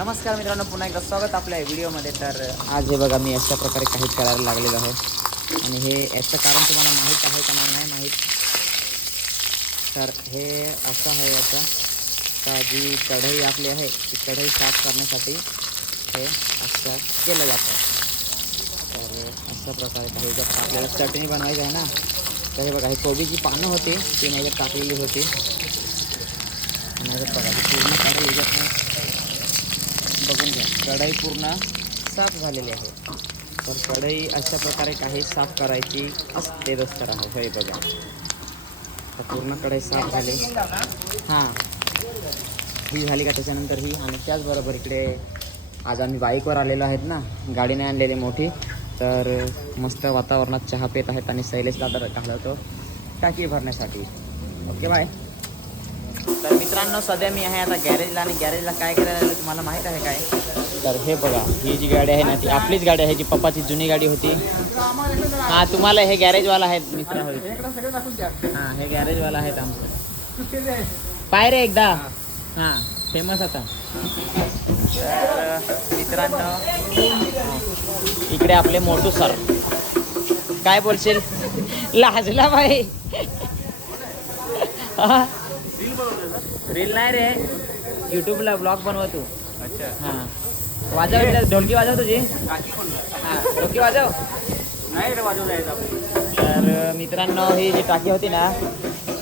नमस्कार मित्रांनो, पुन्हा एकदा स्वागत आपल्या व्हिडिओमध्ये. तर आज हे बघा मी अशा प्रकारे काही करायला लागलेलो आहे आणि हे याचं कारण तुम्हाला माहीत आहे का नाही माहीत. तर हे असं आहे याचं का जी कढई आपली आहे ती कढई साफ करण्यासाठी हे असं केलं जातं. तर अशा प्रकारे काही जर आपल्याला चटणी बनवायची आहे ना, तर हे बघा ही कोबीची पानं होती ती माझ्यात टाकलेली होती. माझ्यात बघा पूर्ण कढई याच्यात बघून घ्या, कढई पूर्ण साफ झालेली आहे. तर कढई अशा प्रकारे काही साफ करायची असते दोस्तर आहे. हे बघा तर पूर्ण कढई साफ झाली. हां ही झाली का त्याच्यानंतर ही. आणि त्याचबरोबर इकडे आज आम्ही बाईकवर आलेलो आहेत ना, गाडीने आणलेली मोठी. तर मस्त वातावरणात चहा पित आहेत आणि शैलेशला तर घालवतो टाकी भरण्यासाठी. Okay bye. तर मित्रांनो सध्या मी आहे आता गॅरेजला, आणि गॅरेजला काय करायला तुम्हाला माहीत आहे काय. तर हे बघा ही जी गाडी आहे ना ती आपलीच गाडी आहे, जी पप्पाची जुनी गाडी होती. हां तुम्हाला हे गॅरेजवाला आहेत मित्र होईल. हां हे गॅरेजवाला आहेत आमचं. पाय रे एकदा. हां फेमस आता. तर मित्रांनो इकडे आपले मोठू सर. काय बोलशील, लाजला बाई. रील नाही रे, यूट्यूबला ब्लॉग बनवतो. अच्छा हां वाजव ढोलकी वाजव तुझी. हां ढोलकी वाजव. नाही रे वाजव जायचं. तर मित्रांनो ही जी टाकी होती ना,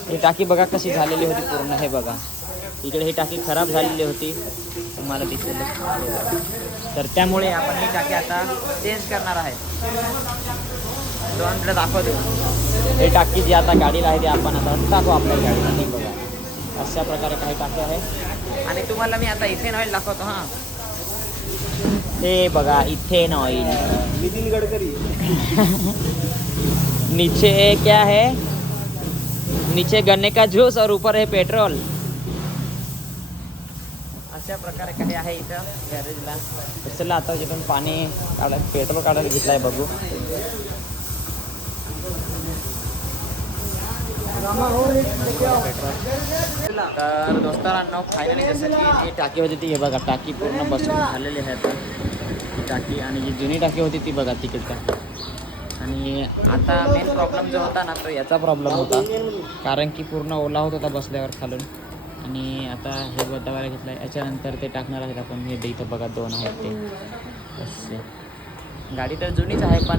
ही टाकी बघा कशी झालेली होती पूर्ण. हे बघा इकडे ही टाकी खराब झालेली होती, तुम्हाला दिसेल. तर त्यामुळे आपण ही टाकी आता चेंज करणार आहे. दोन दाखवतो ही टाकी जी आता गाडीला आहे ती आपण आता टाकू आपल्या गाडीला. हे बघा अशा प्रकारे काही टाकी आहे. आणि तुम्हाला मी आता इथेन ऑइल दाखवतो. हां हे बघा इथेन ऑइल. नितीन गडकरी. नीचे क्या है, नीचे गन्ने का जूस और ऊपर है पेट्रोल. अशा प्रकारे काही आहे इथं गॅरेजला. चला आता जिथून पाणी पेट्रोल काढायला घेतलं आहे बघू. तर दोस्तांनो फायनली जसं की जी टाकी होती ती हे बघा टाकी पूर्ण बसून झालेली आहे आता ही टाकी. आणि जी जुनी टाकी होती ती बघा तिकडचा. आणि आता मेन प्रॉब्लेम जो होता ना तो याचा प्रॉब्लेम होता, कारण की पूर्ण ओला होत होता बसल्यावर खालून. आणि आता हे बदलावायला घेतलं आहे. याच्यानंतर ते टाकणार आहेत आपण. हे इथं बघा दोन आहेत ते असे. गाडी तर जुनीच आहे पण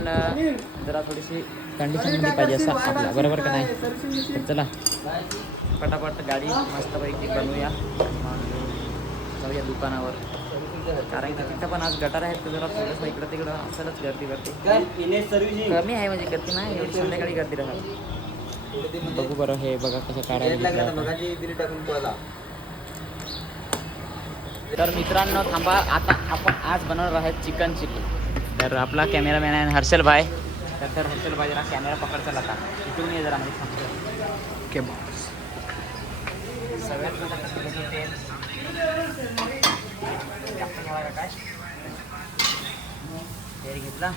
जरा थोडीशी कंडिशनमध्ये पाहिजे असं आपल्या, बरोबर का नाही. तर चला पटापट गाडी मस्तपैकी बनवूया, जाऊया दुकानावर. कारण की तिथं पण आज गटार आहेत तर जरा थोडंसं इकडं तिकडं असेलच गर्दी कमी आहे. म्हणजे गर्दी नाही एवढी, संध्याकाळी गर्दी राहणार. बघू बरं. हे बघा कसं काढायला. तर मित्रांनो थांबा, आता आपण आज बनवणार आहेत चिकन चिली. तर आपला कॅमेरामॅन आहे हर्षल भाई. तर हर्षल भाई जरा कॅमेरा पकड चला का इथून ये जरा म्हणजे थांबतो. Okay boss. सगळ्यात तेल काय तेल घेतला.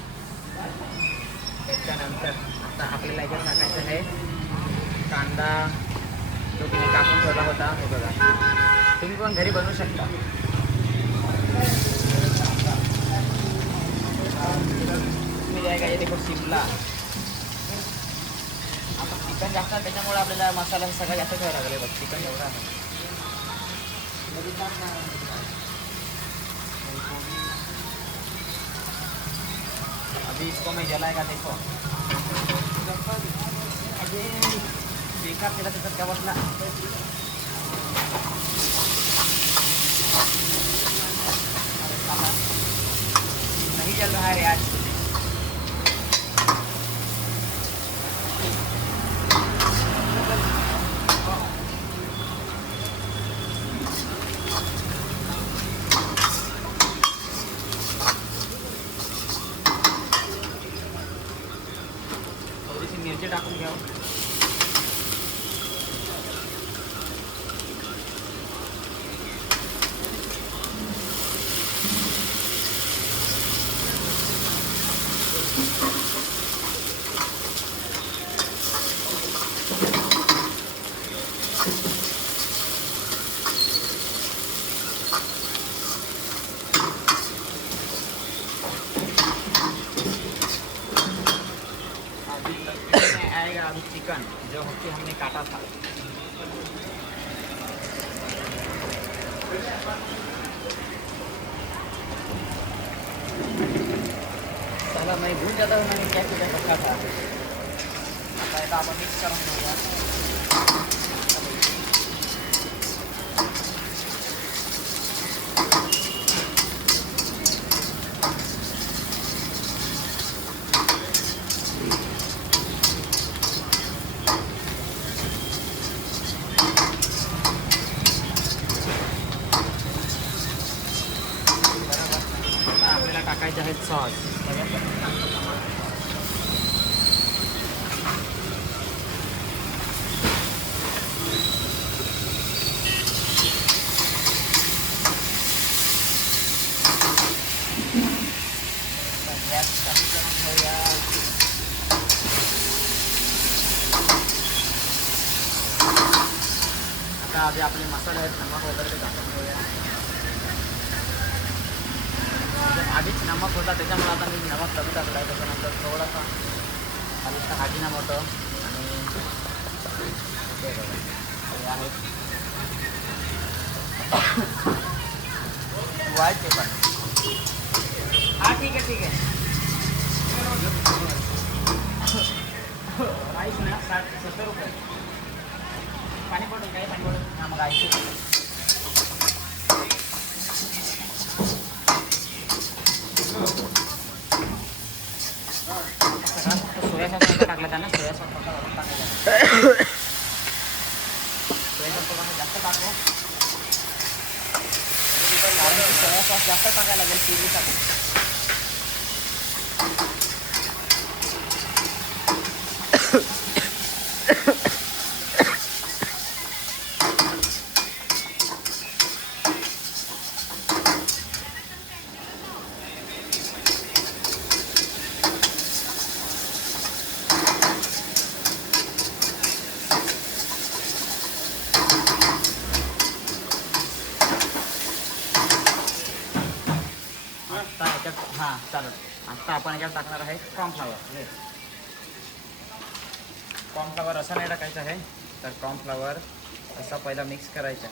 त्याच्यानंतर आता आपल्याला याच्यात टाकायचं आहे कांदा, जो तुम्ही कापून ठेवला होता. हे बघा तुम्ही पण घरी बनवू शकता. तुम्ही जायगा ये देखो शिमला. आपण चिकन जास्त आहे त्याच्यामुळे आपल्याला मसाला सगळं जास्त ठेवायला लागले. बघ चिकन एवढा आहे. अभी इसको मैं जलाएगा देखो. अरे देखा तेरा त्याच्यात क्या बसला. नहीं चल रहा है यार. थोडीशी मिरची टाकून घ्या. चिकन जो कि हमने काटा था। साला मैं भूल जाता हूँ मैंने क्या चिकन रखा था। आता आपण मिक्स करून घेऊया। आपल्याला टाकायचे आहेत सॉस। गॅस कमी करून घेऊया। आता आधी आपले मसाले आहेत नमक वगैरे ते टाकून घेऊया। आधीच नमक होता त्याच्यामुळे आता मी नमक कमी टाकला आहे। त्याच्यानंतर थोडासा हलका अजिनोमोटो आणि हे आहे व्हाईट पेपर। हां ठीक आहे ठीक आहे। राईस ना 60-70 रुपये। पाणी पडून काय पाणी पडून हां मग 80 रुपये। सोया सॉस टाकला त्यांना सोया सॉस टाकायचा। सोया सॉस थोडासा जास्त टाकू कारण सोया सॉस जास्त टाकायला लागेल चिलीसाठी। आता ह्याच्यात हां चालेल। आता आपण ह्याच्यात टाकणार आहे कॉर्नफ्लॉवर। कॉर्नफ्लॉवर असं नाही टाकायचं आहे तर कॉर्नफ्लॉवर असा पहिला मिक्स करायचा।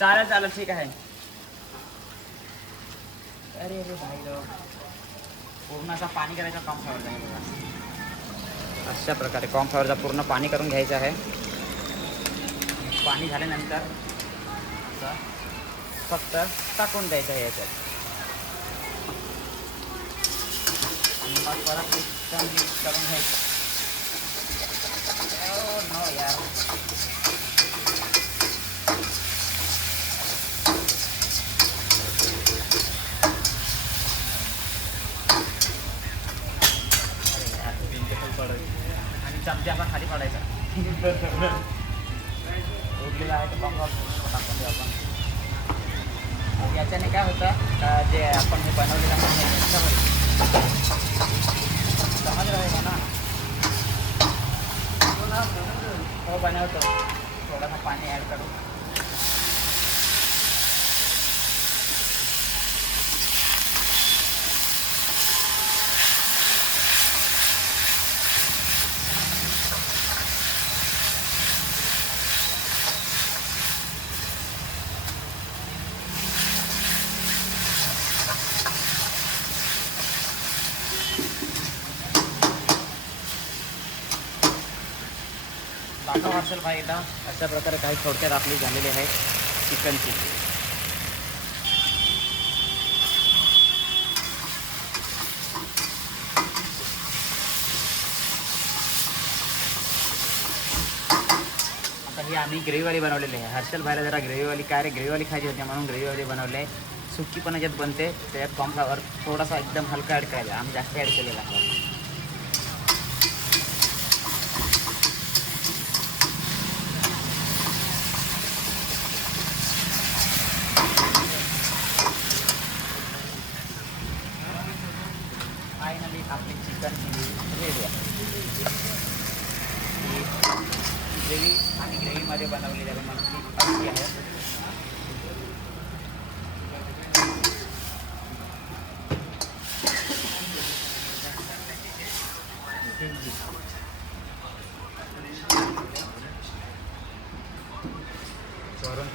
चालेल चालेल ठीक आहे। अरे अरे भाई लोग पूर्ण असा पाणी करायचा कॉर्नफ्लॉवर जाईल। अशा प्रकारे कॉर्नफ्लॉवरचा पूर्ण पाणी करून घ्यायचं आहे। पाणी झाल्यानंतर फक्त टाकून द्यायचं आहे याच्यात आणि मग परत एकदम मिक्स करून घ्यायचं। नो यार आणि चमचा खाली पडायचा उरलेला आहे तो टाकून देऊ आपण। याच्याने काय होतं का जे आपण हे बनवलेलं आहे समज रहेगा ना। हो बनवतो थोडासा पाणी ॲड करू। दाखव हर्षल भाई एकदा अशा प्रकारे काही थोडक्यात आपली झालेली आहे चिकनची। आता ही आम्ही ग्रेव्हीवाली बनवलेली आहे। हर्षल भाईला जरा ग्रेव्हीवाली काय रे ग्रेव्हीवाली खायची होती म्हणून ग्रेव्हीवाली बनवली आहे। सुकी पण याच्यात बनते त्याच्यात कॉर्नफ्लॉवर थोडासा एकदम हलका ॲड करायचा। आम्ही जास्त ॲड केलेला आहे। फायनली आपली चिकन रेडी आहे। ग्रेव्ही आणि ग्रेव्हीमध्ये बनवलेली आहे म्हणून ती अशी आहे।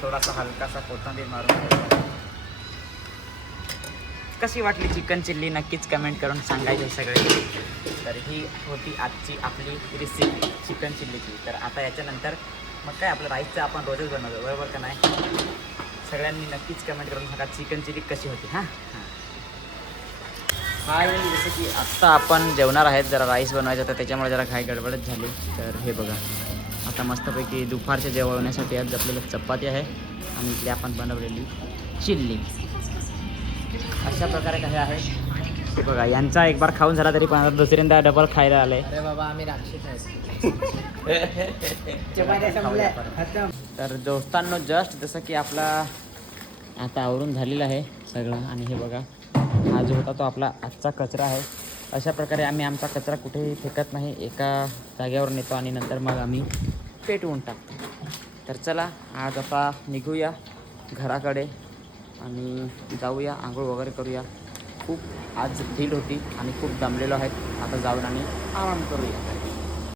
थोडासा हलकासा कोथिंबीर मारून घ्यायचा. कशी वाटली चिकन चिल्ली नक्कीच कमेंट करून सांगायचे सगळे. तर ही होती आजची आपली रेसिपी चिकन चिल्लीची. तर आता याच्यानंतर मग काय आपलं राईसचं आपण रोजच बनवतो बरोबर का नाही. सगळ्यांनी नक्कीच कमेंट करून सांगा चिकन चिल्ली कशी होती. हां फायनली जसं की आत्ता आपण जेवणार आहेत. जरा राईस बनवायचं तर त्याच्यामुळे जरा घाई गडबडच झाली. तर हे बघा आता मस्तपैकी दुपारच्या जेवण्यासाठी आज आपल्याला चपाती आहे आणि इथली आपण बनवलेली चिल्ली अशा प्रकारे काही आहे. हे बघा यांचा एक बार खाऊन झाला तरी पण दुसऱ्यांदा डबल खायला आले. अरे बाबा आम्ही राक्षस आहेत. तर दोस्तांनो जस्ट जसं की आपला आता आवरून झालेला आहे सगळं. आणि हे बघा हा जो होता तो आपला आजचा कचरा आहे. अशा प्रकारे आम्ही आमचा कचरा कुठेही फेकत नाही, एका जागेवर नेतो आणि नंतर मग आम्ही पेटवून टाकतो. तर चला आज आता निघूया घराकडे आणि जाऊया आंघोळ वगैरे करूया. खूप आज ढील होती आणि खूप दमलेलो आहेत. आता जाऊन आणि आराम करूया.